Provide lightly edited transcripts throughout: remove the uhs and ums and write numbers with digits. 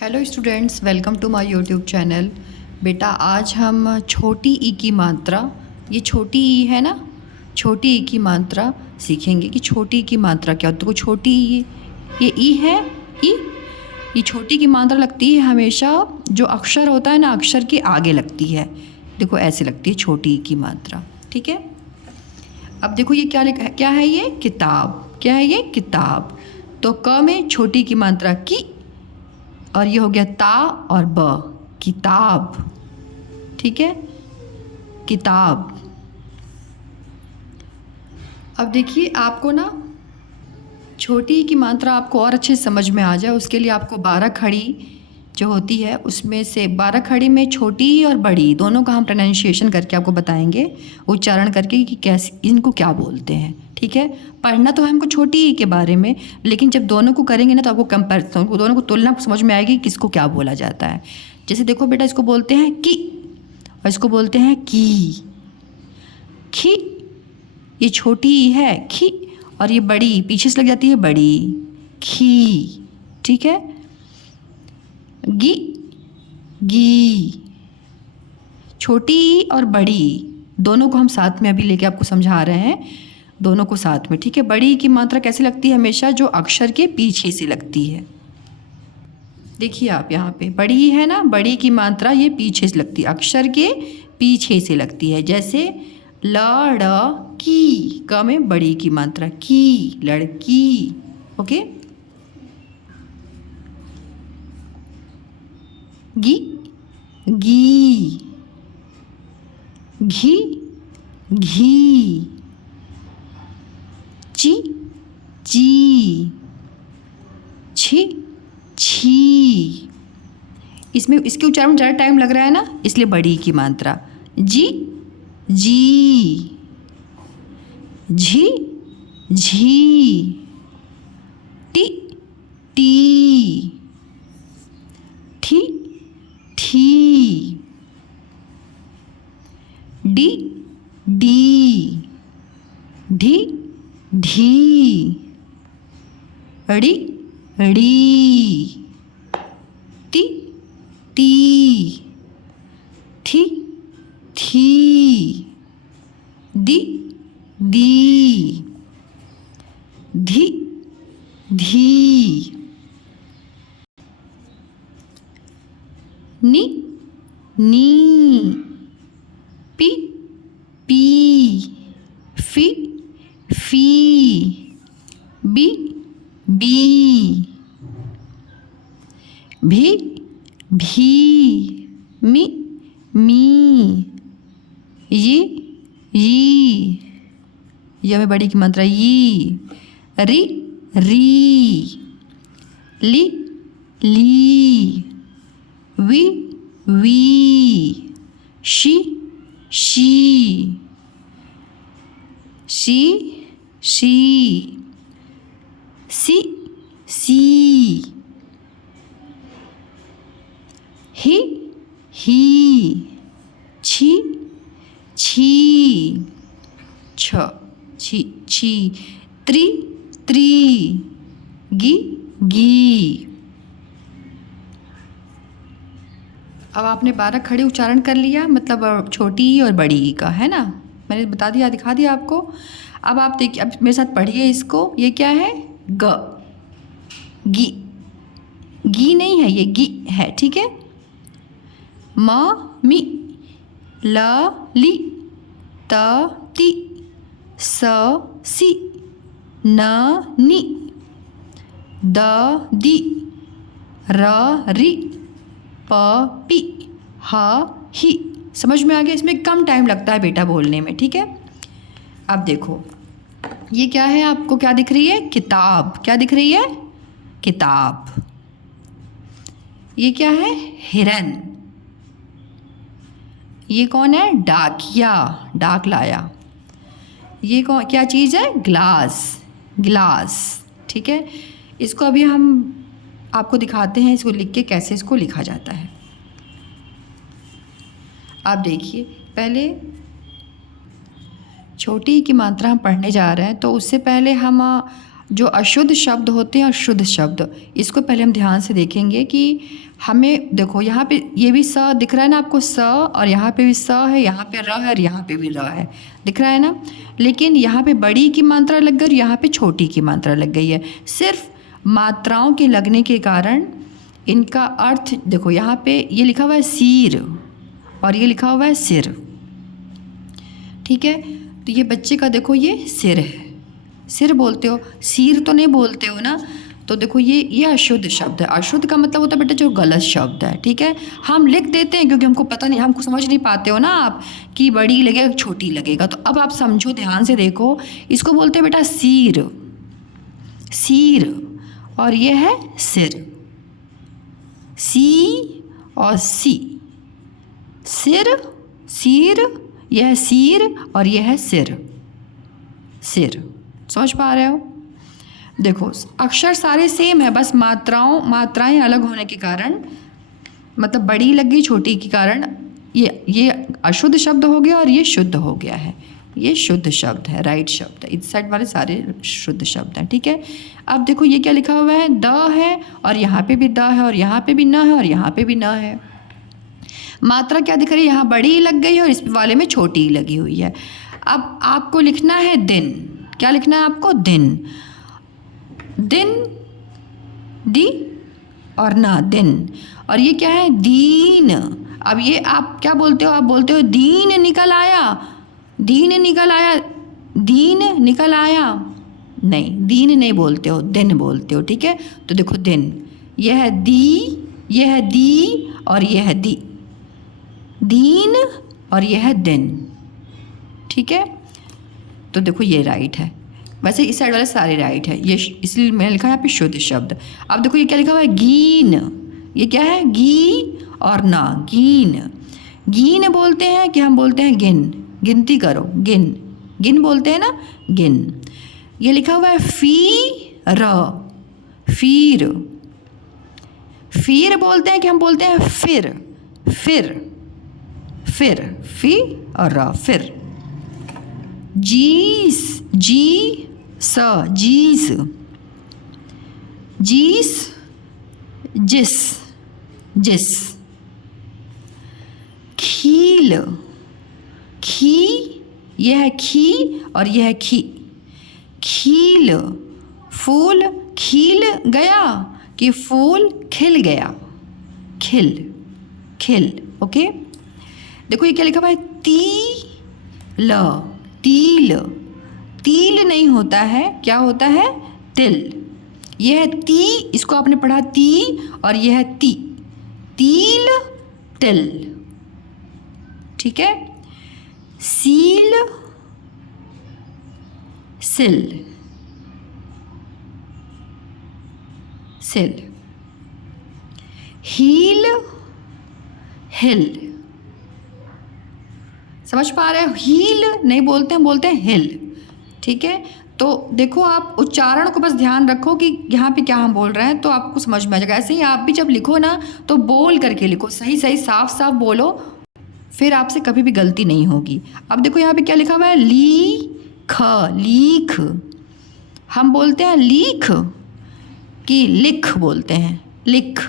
Hello students, welcome to my YouTube channel. बेटा आज हम छोटी ई की मात्रा, ये छोटी ई है ना, छोटी ई की मात्रा सीखेंगे कि छोटी ई की मात्रा क्या होती है। तो छोटी ई, ये ई है, ई, ये छोटी की मात्रा लगती है हमेशा जो अक्षर होता है ना, अक्षर के आगे लगती है। देखो ऐसे लगती है छोटी ई की मात्रा, ठीक है। अब देखो ये क्या है, ये किताब, क्या है ये किताब। तो क में छोटी की मात्रा की, और ये हो गया ता और ब, किताब, ठीक है, किताब। अब देखिए आपको ना छोटी की मात्रा आपको और अच्छे से समझ में आ जाए, उसके लिए आपको 12 खड़ी जो होती है उसमें से 12 खड़ी में छोटी और बड़ी दोनों का हम प्रोनाउंसिएशन करके आपको बताएंगे, उच्चारण करके कि कैसे इनको क्या बोलते हैं, ठीक है। पढ़ना तो है हमको छोटी ई के बारे में, लेकिन जब दोनों को करेंगे ना तो आपको कंपैरिजन, दोनों को तुलना समझ में आएगी किसको क्या बोला जाता है। जैसे देखो बेटा, इसको बोलते हैं की और इसको बोलते हैं की, खी, ये छोटी ई है खी, और ये बड़ी पीछे से लग जाती है बड़ी, खी, ठीक है। गी, गी, छोटी ई और बड़ी दोनों को हम साथ में अभी लेके आपको समझा रहे हैं, दोनों को साथ में, ठीक है। बड़ी की मात्रा कैसे लगती है, हमेशा जो अक्षर के पीछे से लगती है। देखिए आप यहाँ पे बड़ी है ना, बड़ी की मात्रा ये पीछे से लगती है, अक्षर के पीछे से लगती है। जैसे लड़की, क में बड़ी की मात्रा की, लड़की, ओके। गी, गी, घी, घी, ची, ची, छी, छी। इसमें इसके उच्चारण में ज़्यादा टाइम लग रहा है ना, इसलिए बड़ी की मात्रा। जी, जी, झी, झी, टी, टी, थी, थी, डी, डी, ढी, ढी, ड़ी, ड़ी, ती, ती, थी, थी, दी, दी, धी, धी, नी, नी, पी, पी, फी, फी, बी, बी, भी, भी, मी, मी, ये में बड़ी की मात्रा यी, री, री, ली, ली, वी, वी, शी, शी, शी, शी, सी, सी, ही, ही, छी, छी, छ, छी, छी, त्री, त्री, गी, गी। अब आपने 12 खड़े उच्चारण कर लिया, मतलब छोटी ई और बड़ी ई का, है ना, मैंने बता दिया, दिखा दिया आपको। अब आप देखिए, अब मेरे साथ पढ़िए इसको, ये क्या है, ग, गी, गी नहीं है, ये गी है, ठीक है। म, मी, ल, ली, त, ती, स, सी, न, नी, द, दी, र, री, प, पी, ह, ही। समझ में आ गया, इसमें कम टाइम लगता है बेटा बोलने में, ठीक है। अब देखो ये क्या है, आपको क्या दिख रही है, किताब, क्या दिख रही है, किताब। ये क्या है, हिरन। ये कौन है, डाकिया, डाक लाया। ये कौन, क्या चीज़ है, ग्लास, गिलास, ठीक है। इसको अभी हम आपको दिखाते हैं, इसको लिख के कैसे इसको लिखा जाता है। आप देखिए, पहले छोटी की मात्रा हम पढ़ने जा रहे हैं, तो उससे पहले हम जो अशुद्ध शब्द होते हैं और शुद्ध शब्द, इसको पहले हम ध्यान से देखेंगे कि हमें देखो यहाँ पे ये भी स दिख रहा है ना आपको, स, और यहाँ पे भी स है, यहाँ पे र है और यहाँ पे भी र है, दिख रहा है ना। लेकिन यहाँ पे बड़ी की मात्रा लग गई और यहाँ पे छोटी की मात्रा लग गई है। सिर्फ मात्राओं के लगने के कारण इनका अर्थ देखो, यहाँ पे ये लिखा हुआ है सीर और ये लिखा हुआ है सिर, ठीक है। तो ये बच्चे का देखो ये सिर है, सिर बोलते हो, सीर तो नहीं बोलते हो ना। तो देखो ये अशुद्ध शब्द है। अशुद्ध का मतलब होता है बेटा जो गलत शब्द है, ठीक है। हम लिख देते हैं क्योंकि हमको पता नहीं, हमको समझ नहीं पाते हो ना आप कि बड़ी लगेगा छोटी लगेगा। तो अब आप समझो, ध्यान से देखो, इसको बोलते हैं बेटा सीर, सीर, और ये है सिर, सी और सी, सिर, सीर, यह है सीर और यह है सिर, सिर। समझ पा रहे हो? देखो अक्षर सारे सेम है, बस मात्राएं अलग होने के कारण, मतलब बड़ी लग गई छोटी के कारण ये अशुद्ध शब्द हो गया और ये शुद्ध हो गया है। ये शुद्ध शब्द है, राइट शब्द है। इस साइड वाले सारे शुद्ध शब्द हैं, ठीक है। अब देखो ये क्या लिखा हुआ है, द है और यहाँ पे भी द है और यहाँ पे भी न है और यहाँ पे भी न है। मात्रा क्या दिख रही है, यहाँ बड़ी लग गई है और इस वाले में छोटी लगी हुई है। अब आपको लिखना है दिन, क्या लिखना है आपको, दिन, दिन, दी और ना, दिन। और ये क्या है, दीन। अब ये आप क्या बोलते हो, आप बोलते हो दीन निकल आया, दीन निकल आया, दीन निकल आया, नहीं, दीन नहीं बोलते हो, दिन बोलते हो, ठीक है। तो देखो दिन, यह है दी, यह है दी और यह है दी, दीन और यह है दिन, ठीक है। तो देखो ये राइट है, वैसे इस साइड वाले सारे राइट है, ये इसलिए मैंने लिखा है यहाँ पे शुद्ध शब्द। अब देखो ये क्या लिखा हुआ है, गीन, ये क्या है, गी और ना, गीन। गीन बोलते हैं कि हम बोलते हैं गिन, गिनती करो, गिन, गिन बोलते हैं ना, गिन। ये लिखा हुआ है फीर, फीर, फीर बोलते हैं कि हम बोलते हैं फिर, फिर, फिर, फी और र, फिर। जीस, जी स, जीस, जीस, जिस, जिस। खील, खी, यह है खी और यह है खी, खील। फूल, खिल गया कि फूल खिल गया, खिल, खिल, ओके। देखो ये क्या लिखा हुआ है, तिल, तिल, तिल नहीं होता है, क्या होता है, तिल। यह है ती, इसको आपने पढ़ा ती और यह है ती, तिल, तिल, ठीक है। सील, सिल, सिल। हील, हिल, समझ पा रहे हो, हील नहीं बोलते हैं, बोलते हैं हिल, ठीक है। तो देखो आप उच्चारण को बस ध्यान रखो कि यहाँ पे क्या हम बोल रहे हैं, तो आपको समझ में आ जाएगा। ऐसे ही आप भी जब लिखो ना तो बोल करके लिखो, सही सही साफ साफ बोलो, फिर आपसे कभी भी गलती नहीं होगी। अब देखो यहाँ पे क्या लिखा हुआ है, लीख, लीख, हम बोलते हैं लीख कि लिख बोलते हैं, लिख।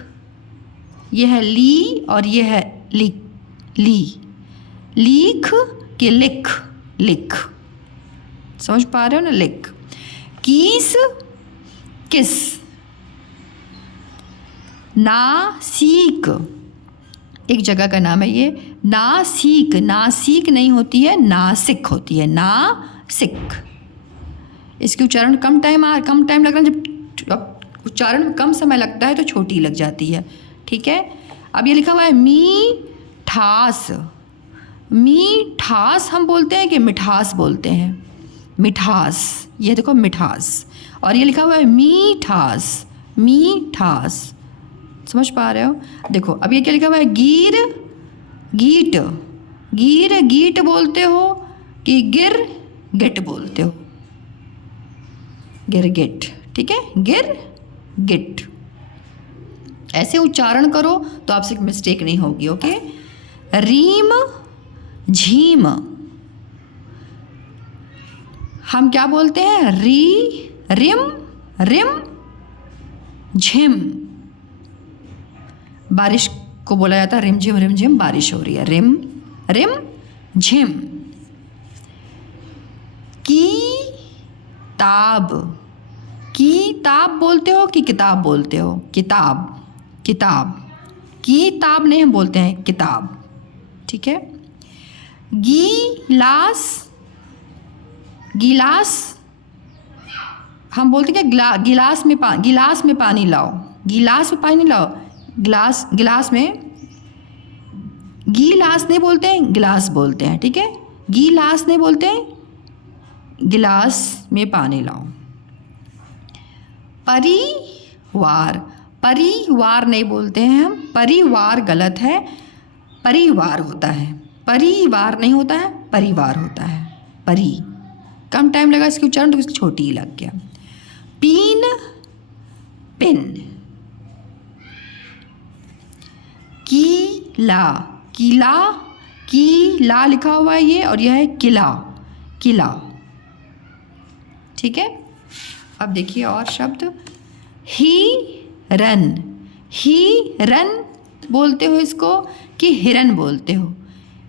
यह है ली और यह है लिख, ली, लीख कि लिख, लिख, समझ पा रहे हो ना, लिख। कीस, किस। नासिक, एक जगह का नाम है ये, नासिक, नासिक नहीं होती है, नासिक होती है, नासिक। इसकी उच्चारण कम टाइम लग रहा है, जब उच्चारण में कम समय लगता है तो छोटी लग जाती है, ठीक है। अब ये लिखा हुआ है मीठास, मीठास हम बोलते हैं कि मिठास बोलते हैं, मिठास, ये देखो मिठास। और ये लिखा हुआ है मीठास, मीठास, समझ पा रहे हो। देखो अब ये क्या लिखा हुआ है, गिर, गीट, गिर गीट बोलते हो कि गिर गिट बोलते हो, गिर गिट, ठीक है, गिर गिट। ऐसे उच्चारण करो तो आपसे मिस्टेक नहीं होगी, ओके। रीम, झीम, हम क्या बोलते हैं, री, रिम रिम झिम, बारिश को बोला जाता है रिम झिम बारिश हो रही है, रिम रिम झिम। किताब, किताब बोलते हो कि किताब बोलते हो? किताब, किताब, किताब नहीं हम बोलते हैं किताब, ठीक है। गिलास, गिलास हम बोलते हैं क्या? गिलास में पानी लाओ, गिलास में पानी लाओ, गिलास, गिलास में, गिलास नहीं बोलते हैं, गिलास बोलते हैं, ठीक है। गिलास नहीं बोलते हैं, गिलास में पानी लाओ। परिवार, परिवार नहीं बोलते हैं हम, परिवार गलत है, परिवार होता है, परिवार नहीं होता है, परिवार होता है। परी, कम टाइम लगा इसके उच्चारण तो इसकी छोटी ही लग गया। पीन, पिन। किला, किला, किला लिखा हुआ है ये, और यह है किला, किला, ठीक है। अब देखिए और शब्द, हिरन, हिरन बोलते हो इसको कि हिरन बोलते हो?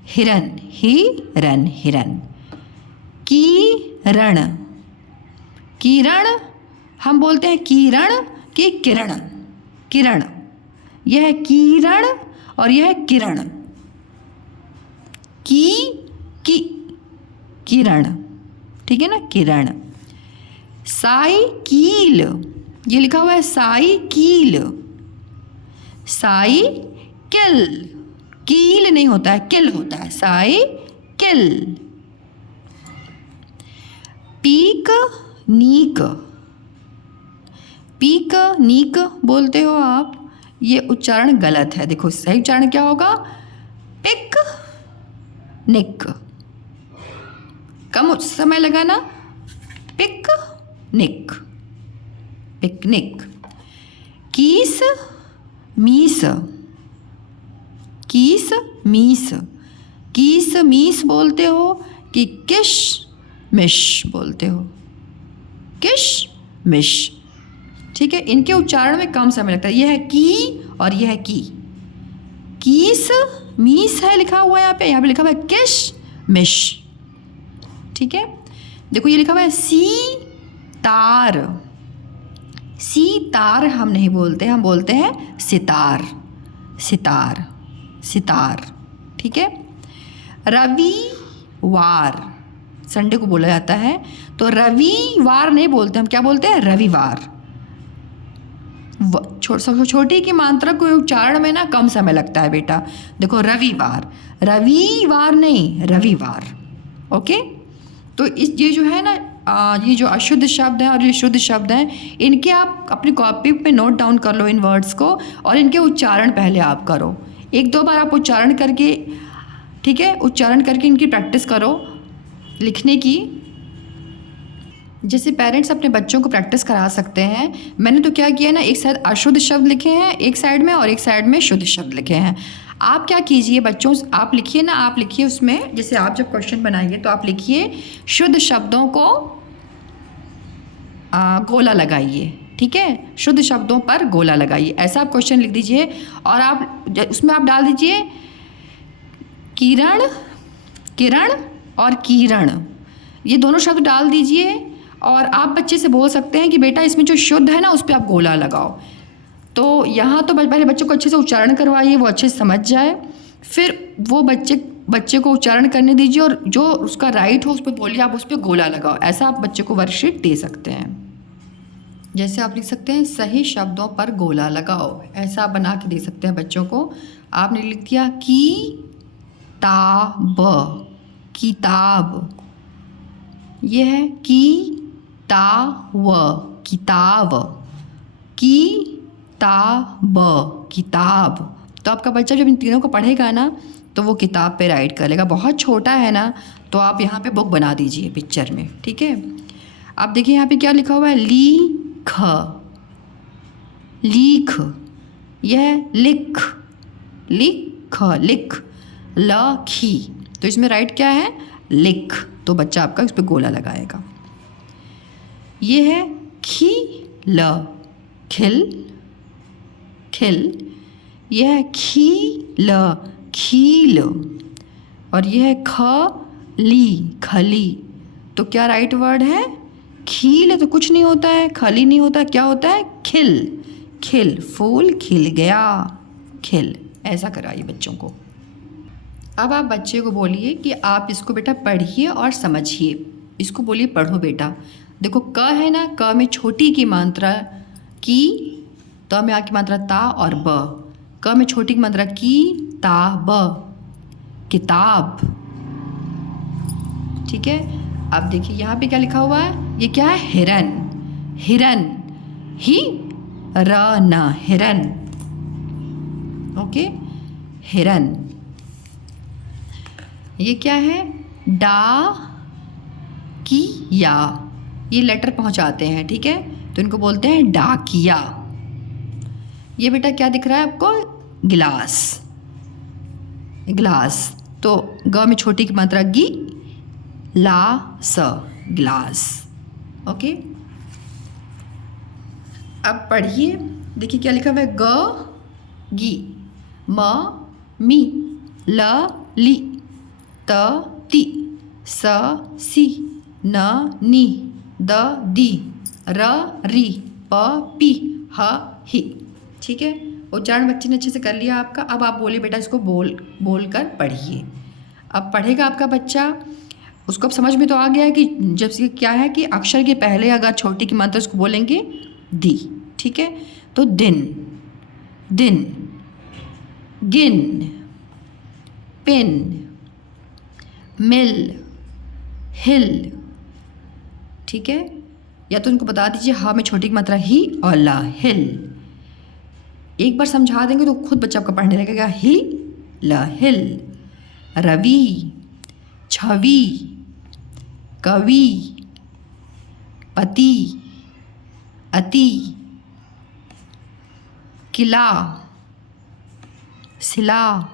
हिरन, हिरन, हिरन। किरण, किरण हम बोलते हैं किरण कि किरण? किरण, यह है किरण और यह है किरण। की किरण, ठीक है ना, किरण। साइकिल, ये लिखा हुआ है साइकिल, साइकिल, कील नहीं होता है, किल होता है, साइकिल। पिकनिक, पिकनिक बोलते हो आप, ये उच्चारण गलत है। देखो सही उच्चारण क्या होगा? पिक निक, कम समय लगा ना, पिकनिक, पिकनिक। कीस मीस, कीस मीस, कीस मीस बोलते हो कि किश मिश बोलते हो? किश मिश, ठीक है। इनके उच्चारण में कम समय लगता है। यह है की और यह है की। कीस मीस है लिखा हुआ है यहाँ पे लिखा हुआ है किश मिश, ठीक है। देखो ये लिखा हुआ है सी तार, सीतार हम नहीं बोलते, हम बोलते हैं सितार, सितार, सितार, ठीक है। रविवार, संडे को बोला जाता है, तो रविवार नहीं बोलते हम, क्या बोलते हैं? रविवार। छोटी की मात्रा को उच्चारण में ना कम समय लगता है बेटा। देखो रविवार, रविवार नहीं, रविवार, ओके। तो इस ये जो है ना, ये जो अशुद्ध शब्द हैं और ये शुद्ध शब्द हैं, इनके आप अपनी कॉपी पे नोट डाउन कर लो इन वर्ड्स को, और इनके उच्चारण पहले आप करो। एक दो बार आप उच्चारण करके, ठीक है, उच्चारण करके इनकी प्रैक्टिस करो लिखने की। जैसे पेरेंट्स अपने बच्चों को प्रैक्टिस करा सकते हैं। मैंने तो क्या किया ना, एक साइड अशुद्ध शब्द लिखे हैं एक साइड में, और एक साइड में शुद्ध शब्द लिखे हैं। आप क्या कीजिए बच्चों, आप लिखिए ना, आप लिखिए उसमें, जैसे आप जब क्वेश्चन बनाइए तो आप लिखिए शुद्ध शब्दों को गोला लगाइए, ठीक है, शुद्ध शब्दों पर गोला लगाइए, ऐसा आप क्वेश्चन लिख दीजिए। और आप उसमें आप डाल दीजिए किरण, किरण और किरण, ये दोनों शब्द डाल दीजिए। और आप बच्चे से बोल सकते हैं कि बेटा इसमें जो शुद्ध है ना उस पर आप गोला लगाओ। तो यहाँ तो पहले बच्चों को अच्छे से उच्चारण करवाइए, वो अच्छे से समझ जाए, फिर वो बच्चे को उच्चारण करने दीजिए, और जो उसका राइट हो उस पर बोलिए, आप उस पर गोला लगाओ। ऐसा आप बच्चे को वर्कशीट दे सकते हैं। जैसे आप लिख सकते हैं सही शब्दों पर गोला लगाओ, ऐसा आप बना के दे सकते हैं बच्चों को। आपने लिख दिया किताब, किताब, यह है किताब, किताब, किताब, किताब। तो आपका बच्चा जब इन तीनों को पढ़ेगा ना तो वो किताब पे राइट कर लेगा। बहुत छोटा है ना, तो आप यहाँ पे बुक बना दीजिए पिक्चर में, ठीक है। आप देखिए यहाँ पे क्या लिखा हुआ है, लिख, लिख, यह लिख, लिख, लिख, लखी, तो इसमें राइट क्या है, लिख, तो बच्चा आपका इस पर गोला लगाएगा। ये है ल, खिल खिल। यह है खील, खील। और यह है खली, खली। तो क्या राइट वर्ड है? खील है तो कुछ नहीं होता है, खली नहीं होता, क्या होता है? खिल, खिल। फूल खिल गया, खिल। ऐसा कराइए बच्चों को। अब आप बच्चे को बोलिए कि आप इसको बेटा पढ़िए और समझिए। इसको बोलिए पढ़ो बेटा। देखो क है ना, क में छोटी की मात्रा की, त में आ की मात्रा ता और ब। क में छोटी की मात्रा की, ता ब, किताब। ठीक है। अब देखिए यहाँ पे क्या लिखा हुआ है, ये क्या है? हिरन, हिरन। ही र न, हिरन। ओके, हिरन। ये क्या है? डा की या, ये लेटर पहुंचाते हैं, ठीक है, तो इनको बोलते हैं डाकिया। ये बेटा क्या दिख रहा है आपको? गिलास, गिलास। तो ग में छोटी की मात्रा गी, ला स, गिलास। ओके। अब पढ़िए, देखिए क्या लिखा हुआ है? ग गी, म मी, ल ली, त ती, स सी, न नी, द दी, र री, प पी, ह ही। ठीक है, उच्चारण बच्चे ने अच्छे से कर लिया आपका। अब आप बोलिए बेटा इसको बोल कर पढ़िए। अब पढ़ेगा आपका बच्चा, उसको अब समझ में तो आ गया है कि जब से क्या है कि अक्षर के पहले अगर छोटी की मात्रा उसको बोलेंगे दी। ठीक है, तो दिन, दिन, गिन, पिन, मिल, हिल। ठीक है, या तो उनको बता दीजिए हा में छोटी की मात्रा ही और ला, हिल। एक बार समझा देंगे तो खुद बच्चा आपका पढ़ने लगेगा। ही ल, हिल। रवि, छवि, कवि, पति, अति, किला, सिला,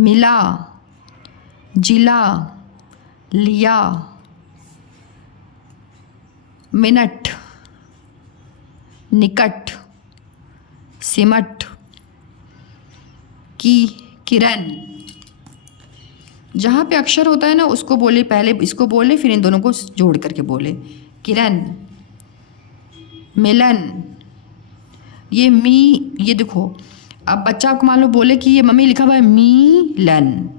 मिला, जिला, लिया, मिनट, निकट, सिमट, की, किरण। जहाँ पे अक्षर होता है ना उसको बोले, पहले इसको बोले फिर इन दोनों को जोड़ करके बोले। किरण, मिलन। ये मी, ये देखो, अब बच्चा आपको मान लो बोले कि ये मम्मी लिखा हुआ है मीलन,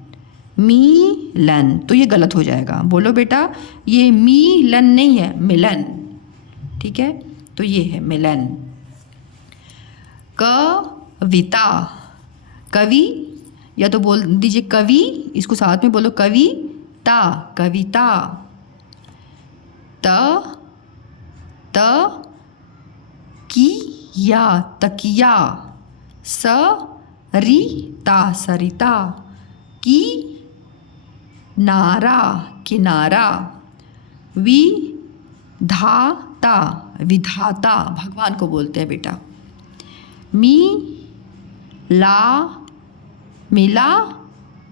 मीलन, तो ये गलत हो जाएगा। बोलो बेटा ये मीलन नहीं है, मिलन। ठीक है, तो ये है मिलन। कविता, कवि, या तो बोल दीजिए कवि, इसको साथ में बोलो कविता, कविता। त की या, तकिया। सरिता, सरिता। की नारा, किनारा। विधाता, विधाता, भगवान को बोलते हैं बेटा। मी ला, मिला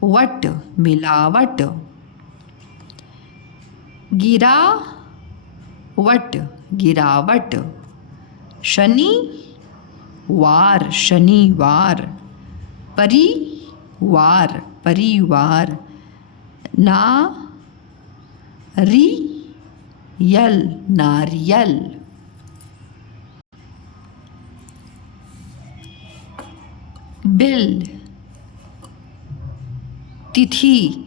वट, मिलावट। गिरा वट, गिरावट। शनि वार, शनिवार। परिवार, परिवार। ना री यल, नारियल। बिल, तिथि।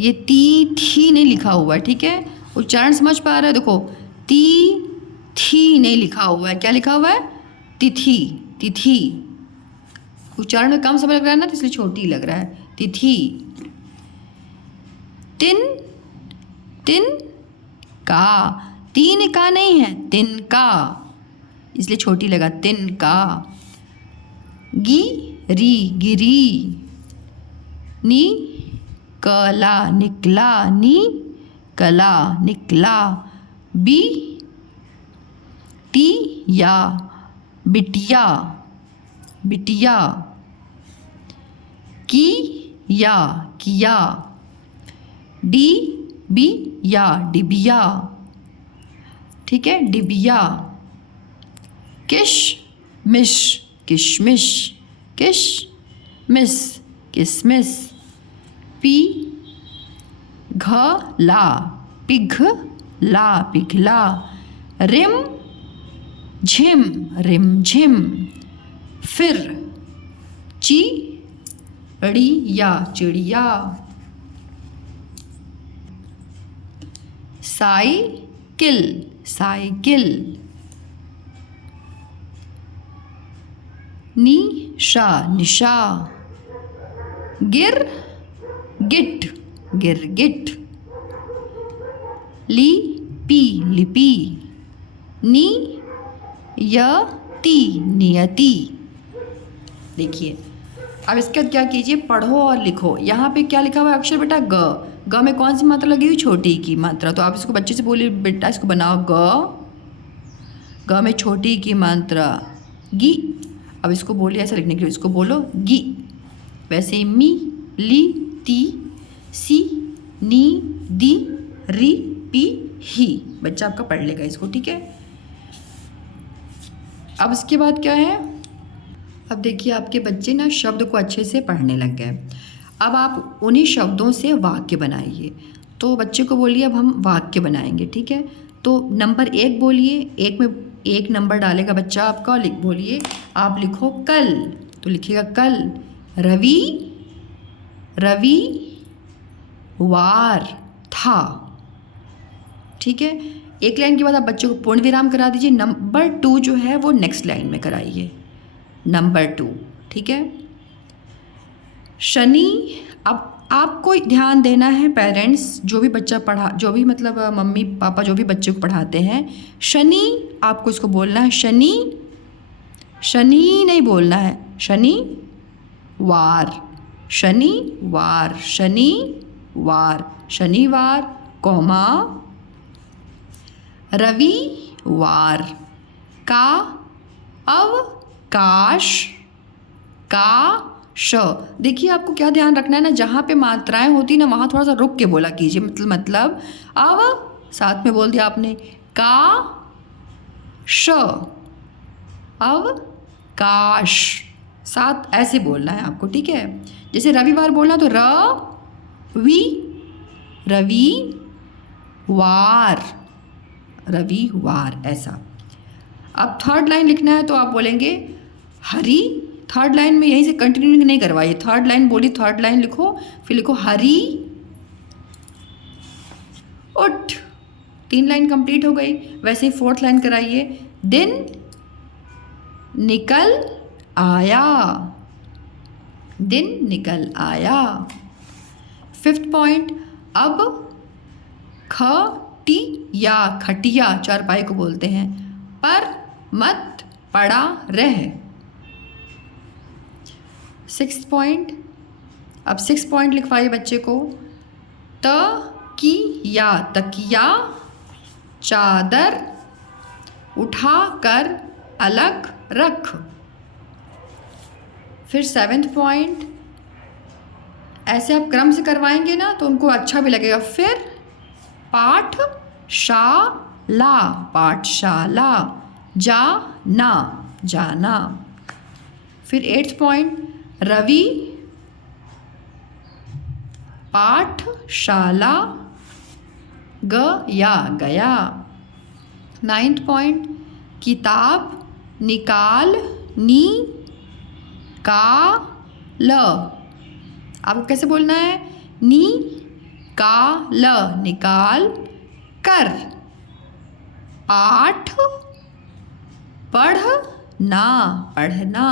ये ती थी नहीं लिखा हुआ है, ठीक है, उच्चारण समझ पा रहा है? देखो ती थी नहीं लिखा हुआ है, क्या लिखा हुआ है? तिथि, तिथि। उच्चारण में कम समय लग रहा है ना, तो इसलिए छोटी लग रहा है। तिथि। तिन, तिन का, तीन का नहीं है, तिन का, इसलिए छोटी लगा, तिन का। गिरी, गिरी। नी कला, निकला, नी कला, निकला। बी टी या, बिटिया, बिटिया। की या, किया। डी बी या, डिबिया। ठीक है। डिबिया, किश मिश, किशमिश, किश मिस, किसमिस। पी घ ला, पिघ ला, पिघला। रिम झिम, रिम झिम। फिर चिड़िया, चिड़िया। Cycle, cycle. निशा, निशा। गिरगिट, गिरगिट। लिपि, लिपि। नियति, नियति। देखिए अब इसके बाद क्या कीजिए, पढ़ो और लिखो। यहाँ पे क्या लिखा हुआ है अक्षर बेटा, ग। ग में कौन सी मात्रा लगी हुई, छोटी की मात्रा। तो आप इसको बच्चे से बोलिए, बेटा इसको बनाओ ग। ग में छोटी की मात्रा गी। अब इसको बोलिए ऐसा लिखने के लिए, इसको बोलो गी। वैसे मी, ली, ती, सी, नी, दी, री, पी, ही। बच्चा आपका पढ़ लेगा इसको, ठीक है। अब इसके बाद क्या है, अब देखिए आपके बच्चे ना शब्द को अच्छे से पढ़ने लग गए। अब आप उन्हीं शब्दों से वाक्य बनाइए। तो बच्चे को बोलिए अब हम वाक्य बनाएंगे, ठीक है। तो नंबर 1 बोलिए, 1 में 1 नंबर डालेगा बच्चा आपका। बोलिए आप लिखो कल, तो लिखिएगा कल। रवि, रवि वार था, ठीक है। एक लाइन के बाद आप बच्चे को पूर्ण विराम करा दीजिए। नंबर 2 जो है वो नेक्स्ट लाइन में कराइए, नंबर 2, ठीक है। शनि, अब आपको ध्यान देना है पेरेंट्स, जो भी बच्चा पढ़ा, जो भी मतलब मम्मी पापा जो भी बच्चे को पढ़ाते हैं, शनि आपको इसको बोलना है। शनि, शनि नहीं बोलना है, शनि वार, शनि वार, शनि वार, शनिवार, कौमा रविवार। का अवकाश, का श। देखिए आपको क्या ध्यान रखना है ना, जहाँ पे मात्राएं होती ना वहाँ थोड़ा सा रुक के बोला कीजिए। मतलब अब साथ में बोल दिया आपने का श, अवकाश, साथ ऐसे बोलना है आपको, ठीक है। जैसे रविवार बोलना तो रवि, रवि वार, रविवार, ऐसा। अब थर्ड लाइन लिखना है तो आप बोलेंगे हरी। थर्ड लाइन में यहीं से कंटिन्यू नहीं करवाइए, थर्ड लाइन बोली, थर्ड लाइन लिखो, फिर लिखो हरी उठ। 3 लाइन कंप्लीट हो गई। वैसे ही 4th लाइन कराइए, दिन निकल आया, दिन निकल आया। 5th पॉइंट, अब खटिया, खटिया चारपाई को बोलते हैं, पर मत पड़ा रह। 6th पॉइंट, अब 6 पॉइंट लिखवाइए बच्चे को, तकिया, तकिया चादर उठा कर अलग रख। फिर 7th पॉइंट, ऐसे आप क्रम से करवाएंगे ना तो उनको अच्छा भी लगेगा। फिर पाठशाला, पाठशाला, जाना, जाना। फिर 8th पॉइंट, रवि पाठशाला गया, गया। 9th पॉइंट, किताब निकाल नी का ल। आपको कैसे बोलना है, नी का ल, निकाल कर। पाठ पढ़ना, पढ़ना।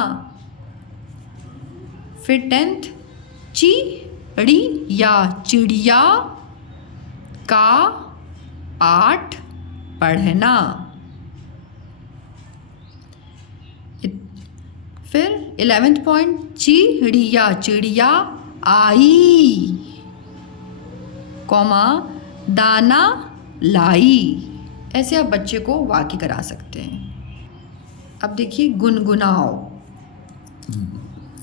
फिर 10th, चिड़िया, चिड़िया का पाठ पढ़ना। फिर 11th पॉइंट, चिड़िया, चिड़िया आई, कौमा दाना लाई। ऐसे आप बच्चे को वाक्य करा सकते हैं। अब देखिए गुनगुनाओ,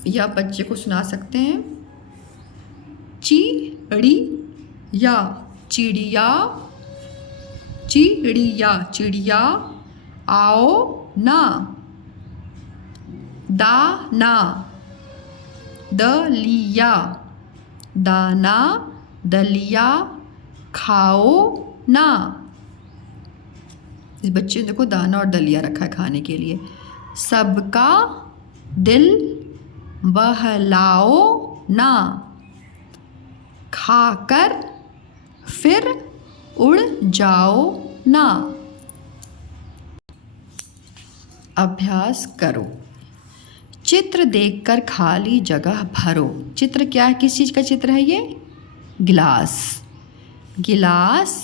या बच्चे को सुना सकते हैं। चिड़िया, चिड़िया चिड़िया चिड़िया आओ ना, दाना दलिया दाना दलिया खाओ ना। इस बच्चे ने देखो दाना और दलिया रखा है खाने के लिए। सबका दिल बहलाओ ना, खाकर फिर उड़ जाओ ना। अभ्यास करो। चित्र देखकर खाली जगह भरो। चित्र क्या है, किस चीज़ का चित्र है ये? गिलास। गिलास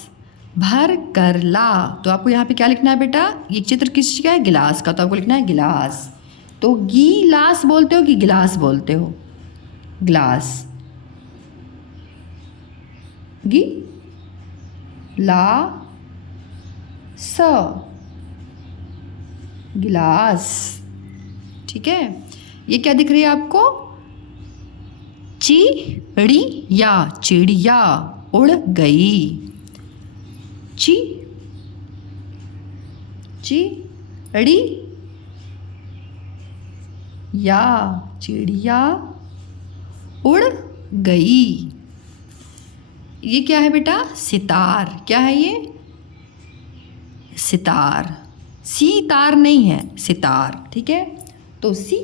भर कर ला। तो आपको यहाँ पे क्या लिखना है बेटा? ये चित्र किस चीज़ का है? गिलास का। तो आपको लिखना है गिलास। तो गिलास बोलते हो कि गिलास बोलते हो? गिलास। गी ला स गिलास। ठीक है। ये क्या दिख रही है आपको? चिड़िया चिड़िया उड़ गई। चिड़ी या चिड़िया उड़ गई। ये क्या है बेटा? सितार। क्या है ये? सितार। सीतार नहीं है, सितार। ठीक है। तो सी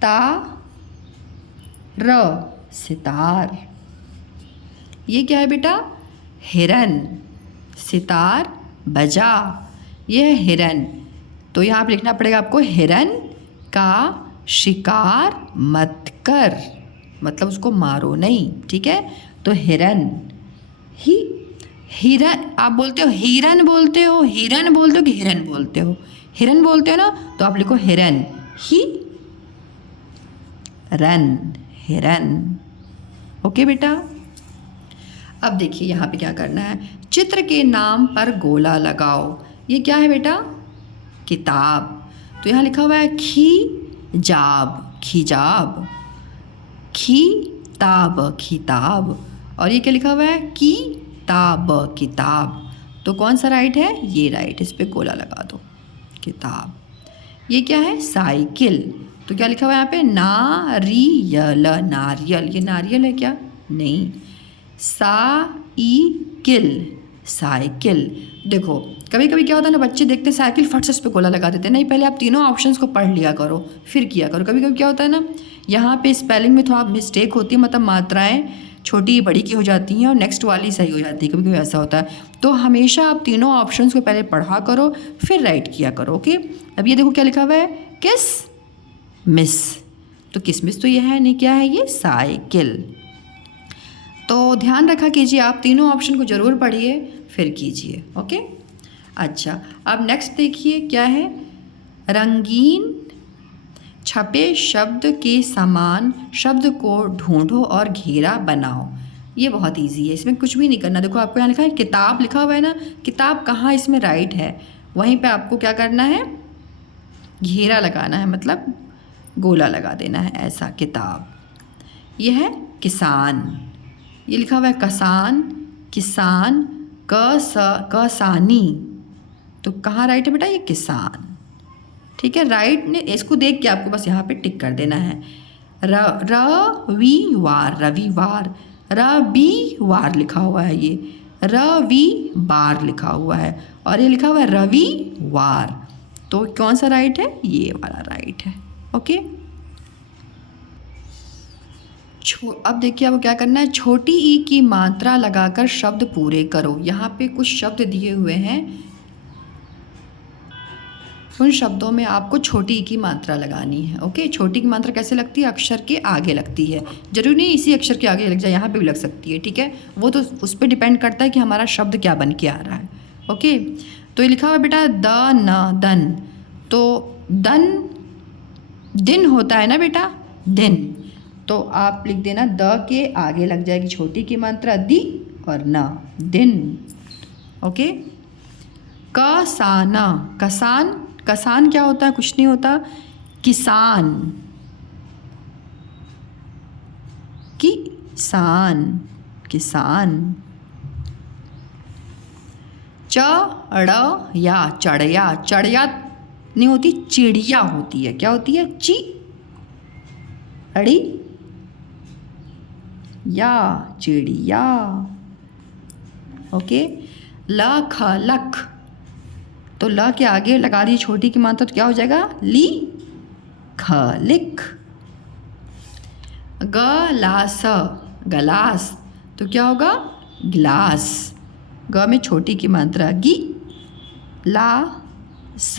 ता र सितार। ये क्या है बेटा? हिरन। सितार बजा। ये है हिरन। तो यहाँ पे लिखना पड़ेगा आपको हिरन का शिकार मत कर, मतलब उसको मारो नहीं। ठीक है। तो हिरन हिरन आप बोलते हो, हिरन बोलते हो, हिरन बोलते हो कि हिरन बोलते हो? हिरन बोलते हो ना, तो आप लिखो हिरन। रन हिरन। ओके बेटा। अब देखिए यहाँ पे क्या करना है। चित्र के नाम पर गोला लगाओ। ये क्या है बेटा? किताब। तो यहाँ लिखा हुआ है खिजाब खिजाब, खिताब खिताब। और ये क्या लिखा हुआ है? किताब किताब। तो कौन सा राइट है? ये राइट। इस पे गोला लगा दो। किताब। ये क्या है? साइकिल। तो क्या लिखा हुआ है यहाँ पे? नारियल नारियल। ये नारियल है क्या? नहीं। Cycle cycle. देखो कभी कभी क्या होता है ना, बच्चे देखते साइकिल फट से उस पर गोला लगा देते हैं। नहीं, पहले आप तीनों ऑप्शंस को पढ़ लिया करो फिर किया करो। कभी कभी क्या होता है ना, यहाँ पे स्पेलिंग में थोड़ा मिस्टेक होती है, मतलब मात्राएं छोटी बड़ी की हो जाती हैं और नेक्स्ट वाली सही हो जाती है। कभी कभी ऐसा होता है। तो हमेशा आप तीनों ऑप्शंस को पहले पढ़ा करो फिर राइट किया करो। ओके। अब ये देखो क्या लिखा हुआ है? किस मिस। तो किसमिस तो यह है नहीं, क्या है ये? साइकिल। तो ध्यान रखा कीजिए, आप तीनों ऑप्शन को ज़रूर पढ़िए फिर कीजिए। ओके। अच्छा, अब नेक्स्ट देखिए क्या है? रंगीन छपे शब्द के समान शब्द को ढूंढो और घेरा बनाओ। ये बहुत इजी है, इसमें कुछ भी नहीं करना। देखो आपको यहाँ लिखा है किताब लिखा हुआ है ना, किताब कहाँ इसमें राइट है, वहीं पे आपको क्या करना है? घेरा लगाना है, मतलब गोला लगा देना है ऐसा। किताब। यह है किसान। ये लिखा हुआ है कसान किसान कसानी। तो कहाँ राइट है बेटा? ये किसान। ठीक है, राइट ने इसको देख के आपको बस यहाँ पे टिक कर देना है। रविवार रविवार, रविवार लिखा हुआ है, ये रविवार लिखा हुआ है और ये लिखा हुआ है रविवार। तो कौन सा राइट है? ये वाला राइट है। ओके। अब देखिए आपको क्या करना है, छोटी ई की मात्रा लगाकर शब्द पूरे करो। यहाँ पे कुछ शब्द दिए हुए हैं, उन शब्दों में आपको छोटी ई की मात्रा लगानी है। ओके। छोटी की मात्रा कैसे लगती है? अक्षर के आगे लगती है, जरूरी नहीं इसी अक्षर के आगे लग जाए, यहाँ पे भी लग सकती है। ठीक है, वो तो उस पर डिपेंड करता है कि हमारा शब्द क्या बन के आ रहा है। ओके। तो ये लिखा हुआ बेटा द न दन। तो दन दिन होता है ना बेटा, दिन। तो आप लिख देना द के आगे लग जाएगी छोटी की मात्रा दी और ना, दिन। ओके। कसाना कसान, कसान क्या होता है? कुछ नहीं होता, किसान किसान किसान। चढ़या, चढ़या, चढ़या नहीं होती, चिड़िया होती है। क्या होती है? ची अड़ी या, चिड़िया। ओके। लख, लख, तो ल के आगे लगा दी छोटी की मात्रा तो क्या हो जाएगा? ली, ख, लिख। गलास, गलास, तो क्या होगा? गिलास। ग में छोटी की मात्रा गी, ला, स,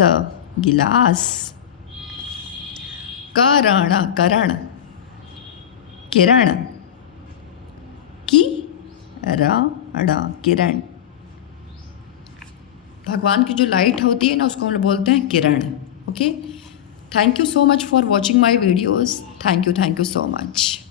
गिलास। करण, करण, किरण, की, रण, किरण। भगवान की जो लाइट होती है ना उसको हम लोग बोलते हैं Kiran. Okay, thank you so much for watching my videos. Thank you so much.